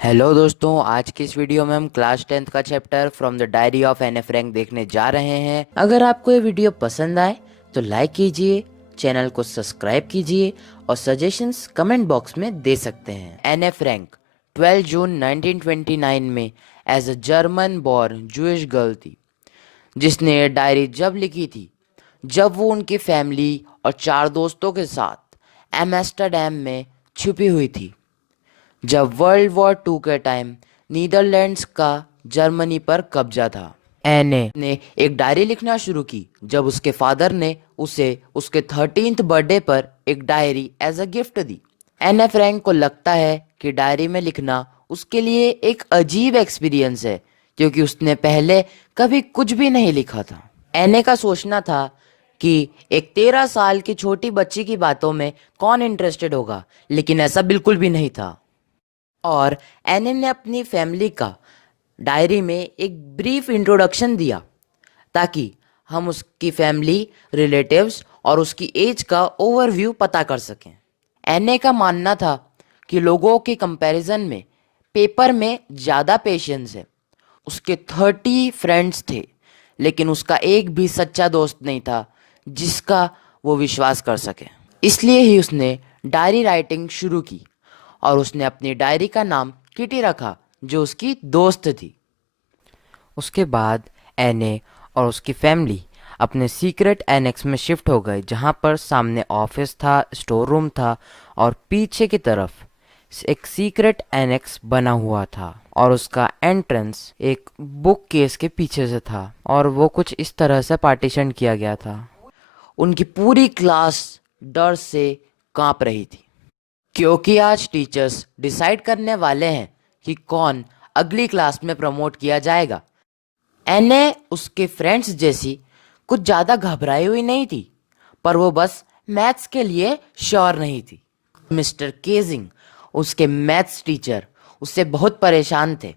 Hello दोस्तों, आज की इस वीडियो में हम क्लास 10th का chapter from the diary of Anne Frank देखने जा रहे हैं। अगर आपको ये वीडियो पसंद आए तो लाइक कीजिए, चैनल को सब्सक्राइब कीजिए और सजेशंस कमेंट बॉक्स में दे सकते हैं। एन एफ रैंक 12 जून 1929 में as a German born Jewish girl थी, जिसने ये डायरी जब लिखी थी जब वो उनकी फैमिली और 4 दोस्तों के साथ एम्स्टर्डम में छुपी हुई थी, जब वर्ल्ड वॉर टू के टाइम नीदरलैंड्स का जर्मनी पर कब्जा था। एने ने एक डायरी लिखना शुरू की जब उसके फादर ने उसे उसके 13th बर्थडे पर एक डायरी एज अ गिफ्ट दी। एने फ्रैंक को लगता है कि डायरी में लिखना उसके लिए एक अजीब एक्सपीरियंस है, क्योंकि उसने पहले कभी कुछ भी नहीं लिखा था। एने का सोचना था कि एक 13 साल की छोटी बच्ची की बातों में कौन इंटरेस्टेड होगा, लेकिन ऐसा बिल्कुल भी नहीं था। और एने ने अपनी फैमिली का डायरी में एक ब्रीफ इंट्रोडक्शन दिया ताकि हम उसकी फैमिली, रिलेटिव्स और उसकी एज का ओवरव्यू पता कर सकें। एने का मानना था कि लोगों के कंपैरिजन में पेपर में ज़्यादा पेशेंस है। उसके 30 फ्रेंड्स थे, लेकिन उसका एक भी सच्चा दोस्त नहीं था जिसका वो विश्वास कर सके। इसलिए ही उसने डायरी राइटिंग शुरू की और उसने अपनी डायरी का नाम किटी रखा, जो उसकी दोस्त थी। उसके बाद एने और उसकी फैमिली अपने सीक्रेट एनेक्स में शिफ्ट हो गए, जहाँ पर सामने ऑफिस था, स्टोर रूम था और पीछे की तरफ एक सीक्रेट एनेक्स बना हुआ था और उसका एंट्रेंस एक बुक केस के पीछे से था और वो कुछ इस तरह से पार्टीशन किया गया था। उनकी पूरी क्लास डर से कांप रही थी, क्योंकि आज टीचर्स डिसाइड करने वाले हैं कि कौन अगली क्लास में प्रमोट किया जाएगा। एने उसके फ्रेंड्स जैसी कुछ ज़्यादा घबराई हुई नहीं थी, पर वो बस मैथ्स के लिए श्योर नहीं थी। मिस्टर केजिंग, उसके मैथ्स टीचर, उससे बहुत परेशान थे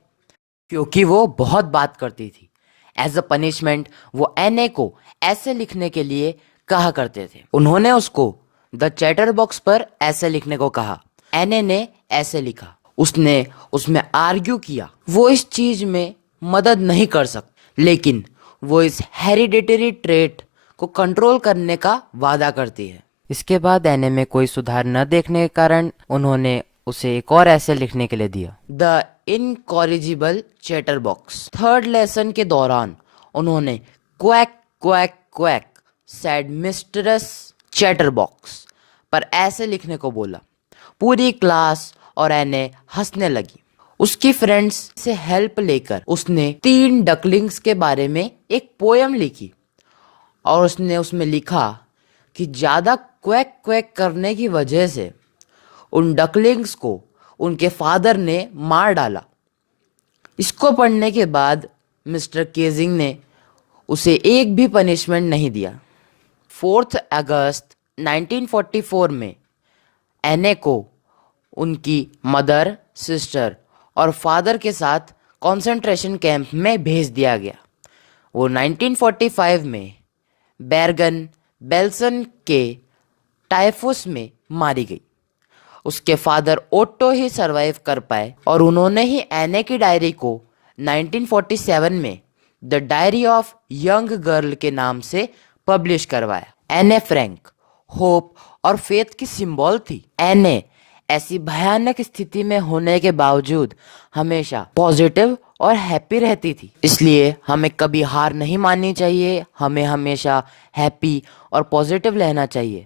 क्योंकि वो बहुत बात करती थी। एज अ पनिशमेंट वो एने को ऐसे लिखने के लिए कहा करते थे। उन्होंने उसको द चैटर बॉक्स पर ऐसे लिखने को कहा। एने ने ऐसे लिखा। उसने उसमें आर्ग्यू किया। वो इस चीज में मदद नहीं कर सकती, लेकिन वो इस हेरिडेटरी ट्रेट को कंट्रोल करने का वादा करती है। इसके बाद एने में कोई सुधार न देखने के कारण उन्होंने उसे एक और ऐसे लिखने के लिए दिया, the incorrigible chatter box. Third lesson के दौरान उन्होंने quack quack quack sad mistress chatter box पर ऐसे लिखने को बोला। पूरी क्लास और एने हंसने लगी। उसकी फ्रेंड्स से हेल्प लेकर उसने 3 डकलिंग्स के बारे में एक पोयम लिखी और उसने उसमें लिखा कि ज़्यादा क्वैक क्वैक करने की वजह से उन डकलिंग्स को उनके फादर ने मार डाला। इसको पढ़ने के बाद मिस्टर केजिंग ने उसे एक भी पनिशमेंट नहीं दिया। 4 अगस्त 1944 में एने को उनकी मदर, सिस्टर और फादर के साथ कंसंट्रेशन कैंप में भेज दिया गया। वो 1945 में बेर्गन बेल्सन के टाइफus में मारी गई। उसके फादर ओट्टो ही सरवाइव कर पाए और उन्होंने ही एने की डायरी को 1947 में the diary of young girl के नाम से पब्लिश करवाया। एने फ्रैंक होप और फेथ की सिंबल थी। एने ऐसी भयानक स्थिति में होने के बावजूद हमेशा पॉजिटिव और हैप्पी रहती थी। इसलिए हमें कभी हार नहीं माननी चाहिए, हमें हमेशा हैप्पी और पॉजिटिव रहना चाहिए।